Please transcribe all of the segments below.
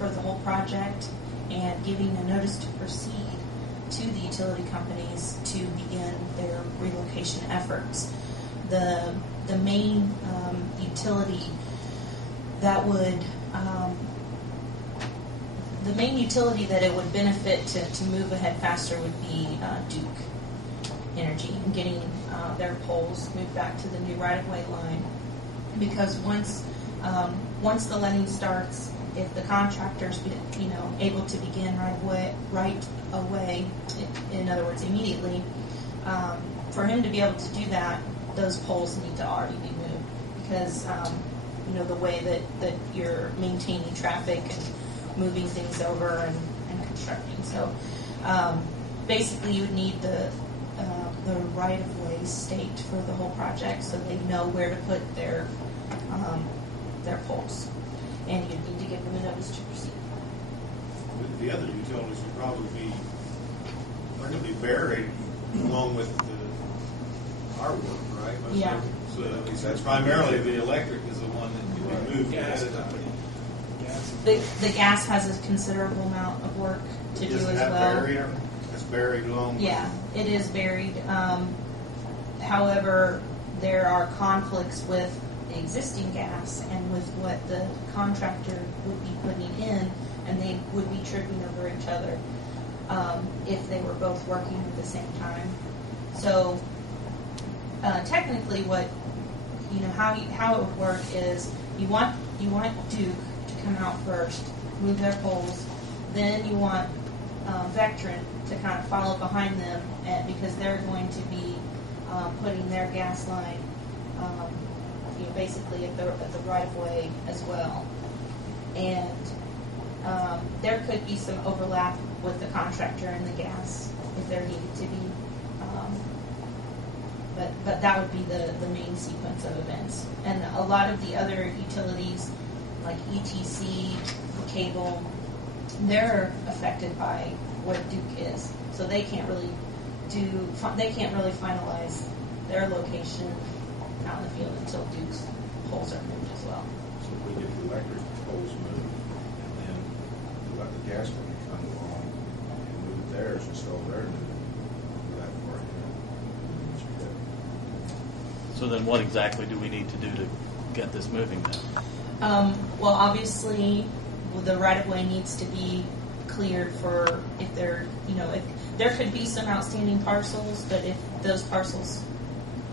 for the whole project and giving a notice to proceed to the utility companies to begin their relocation efforts. The main utility that would the main utility that it would benefit to move ahead faster would be Duke Energy and getting their poles moved back to the new right-of-way line. Because once the letting starts, if the contractor's able to begin right away, in other words, immediately, for him to be able to do that, those poles need to already be moved because the way that you're maintaining traffic and moving things over and constructing. So basically, you would need the right-of-way staked for the whole project, so they know where to put their poles, and you need to give them a notice to proceed. The other utilities would probably be going to be buried along with our work, right? Yeah. So that's primarily the electric is the one that can be moved ahead of time. The gas has a considerable amount of work to do as well. It's buried along. Yeah, it is buried. However, there are conflicts with the existing gas and with what the contractor would be putting in, and they would be tripping over each other if they were both working at the same time. So technically, how it would work is you want Duke to come out first, move their poles, then you want Vectren to kind of follow behind them, because they're going to be putting their gas line, basically at the right of way as well. And there could be some overlap with the contractor and the gas if there needed to be. But that would be the main sequence of events. And a lot of the other utilities, like ETC, cable, they're affected by where Duke is, so they can't really finalize their location out in the field until Duke's poles are moved as well. So if we get the electric poles moved, and then we let the gas company come along and move theirs, install their new that part. So then what exactly do we need to do to get this moving then? Well, obviously, the right-of-way needs to be cleared for if if there could be some outstanding parcels, but if those parcels,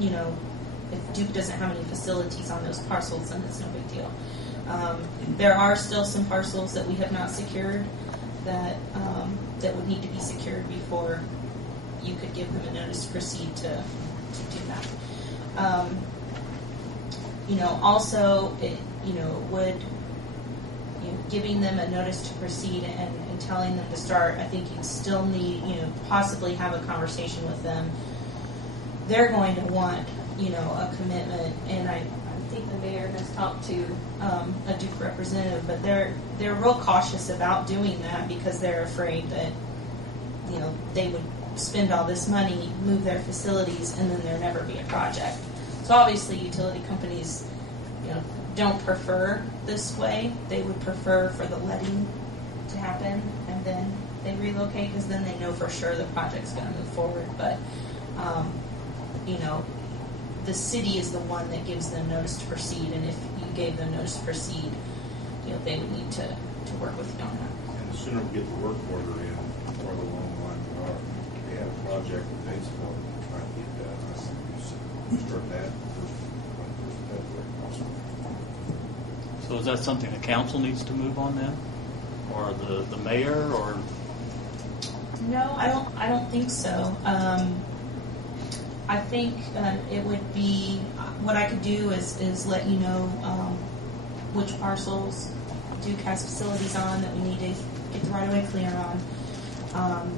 if Duke doesn't have any facilities on those parcels, then it's no big deal. There are still some parcels that we have not secured that would need to be secured before you could give them a notice to proceed to do that. Also, giving them a notice to proceed and telling them to start, I think you'd still need, possibly have a conversation with them. They're going to want, a commitment, and I think the mayor has talked to a Duke representative, but they're real cautious about doing that because they're afraid that, they would spend all this money, move their facilities, and then there never be a project. So obviously utility companies, don't prefer this way. They would prefer for the letting to happen and then they relocate, because then they know for sure the project's going to move forward. But, the city is the one that gives them notice to proceed, and if you gave them notice to proceed, they would need to work with you on that. And the sooner we get the work order in, the farther along the line we are. We have a project with Batesville trying to get done. I think we start that first February possible. So is that something the council needs to move on then? Or the mayor, or? No, I don't think so. I think it would be, what I could do is let you know which parcels Duke has facilities on that we need to get the right-of-way clear on.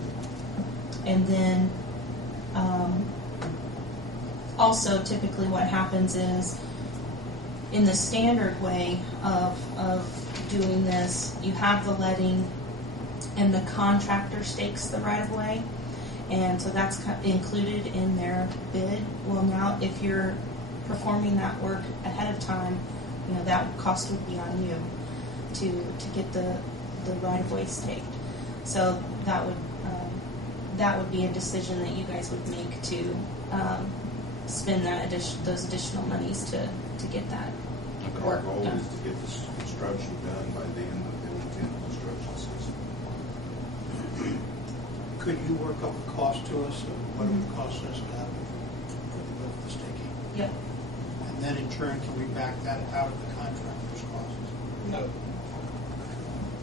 And then also typically what happens is, in the standard way of doing this, you have the letting and the contractor stakes the right-of-way. And so that's included in their bid. Well, now if you're performing that work ahead of time, that cost would be on you to get the the right of way staked. So that would be a decision that you guys would make to spend those additional monies to get that Our work goal done. is to get this construction done by the end of the IN TIF construction season. Could you work up a cost to us of what it would cost us to have the staking? Yep. And then in turn, can we back that out of the contractor's costs? No,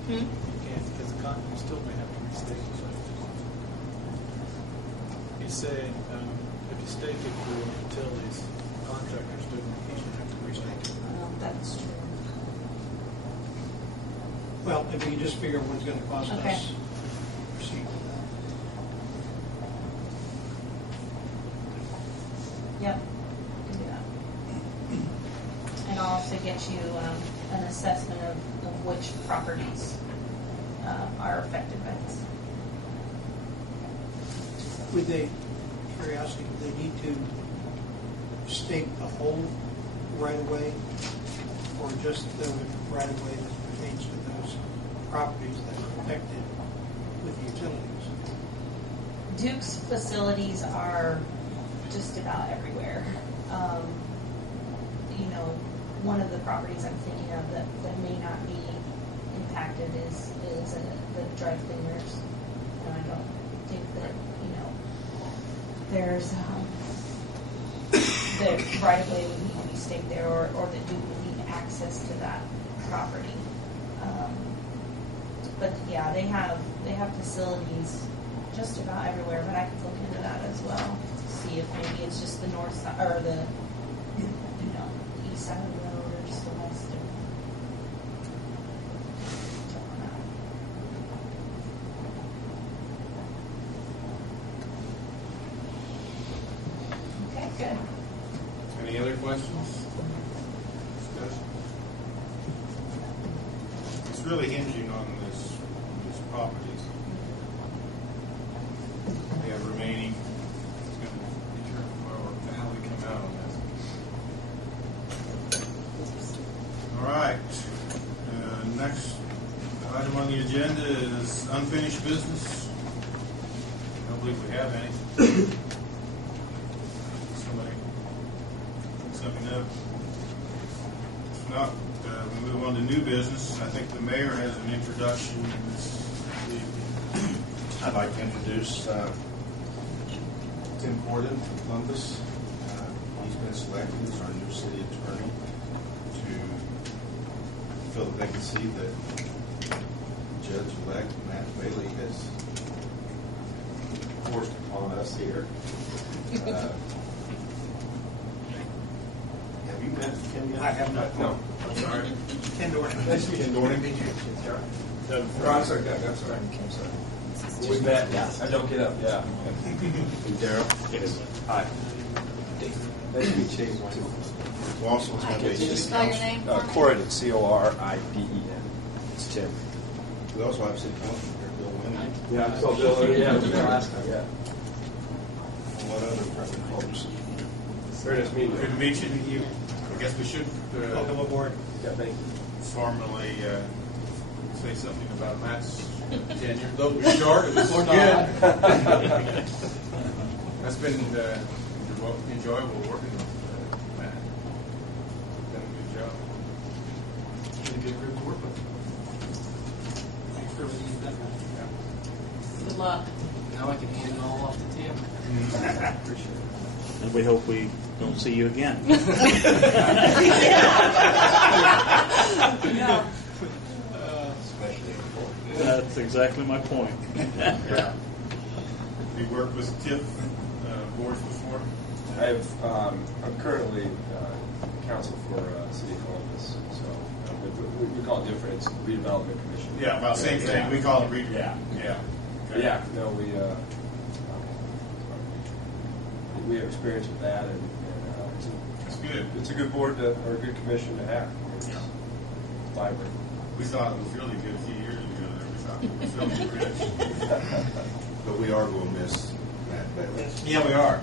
Hmm? you can't, because you still may have to restake it. He's saying, if you stake it for utilities, contractors do, you should have to restake it. That's true. Well, if we can just figure out what it's going to cost Okay. us, proceed with that. Yep. Can do that. And I'll also get you an assessment of which properties are affected by this. Would they, curiosity, would they need to stake the whole right-of-way or just the right-of-way that pertains to those properties that are affected with utilities? Duke's facilities are just about everywhere. One of the properties I'm thinking of that may not be impacted is the dry cleaners. And I don't think that, there's the right of way would need to be staked there or that Duke would need access to that property. But yeah, they have facilities just about everywhere, but I could look into that as well. See if maybe it's just the north side or the east side of the road or just the west. Okay, good. Any other questions? Discussion? It's really hinging on these properties. They have remaining. It's going to determine how we come out on this. All right. Next item on the agenda is unfinished business. I don't believe we have any. Somebody pick something up. If not, we move on to new business. I think the mayor has an introduction this evening. I'd like to introduce Tim Corden from Columbus. He's been selected as our new city attorney to fill the vacancy that Judge-elect Matt Bailey has forced upon us here. Have you met Tim yet? I have not. No. I'm sorry. Ken Dorn. Nice to meet you. Dorn. I'm sorry, Doug. I'm sorry. We met. I don't get up. Yeah. Daryl. Hi. Nice to meet you. We also have Can you spell your name for me? Coriden, C-O-R-I-D-E-N. It's Tim. We also have city council here, Bill Winnie. Yeah, I saw Bill. Yeah, we met last time. Yeah. And what other present folks? Very nice meeting Good to meet you. I guess we should Welcome aboard. Yeah, thank you. formally say something about Matt's tenure. Though it was short, it was good. That's been enjoyable working with Matt. Done a good job. Been a good group to work with. Thanks for everything you've done. Good luck. Now I can hand it all off to Tim. Appreciate it. And we hope we don't see you again. Especially important. That's exactly my point. Yeah. You worked with TIF boards before? I'm currently counsel for City of Columbus, so we call it different. It's redevelopment commission. Yeah, about same thing. We call it regional. Yeah. Yeah. Okay. Yeah, no, we have experience with that, and It's good. it's a good board or a good commission to have. It's Yeah. vibrant. We thought it was really good a few years ago. We thought it was really good. But we are going to miss Matt Bailey. Yeah, we are.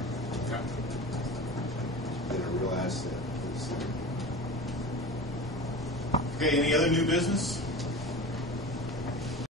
Been a real asset to the city. Okay, any other new business?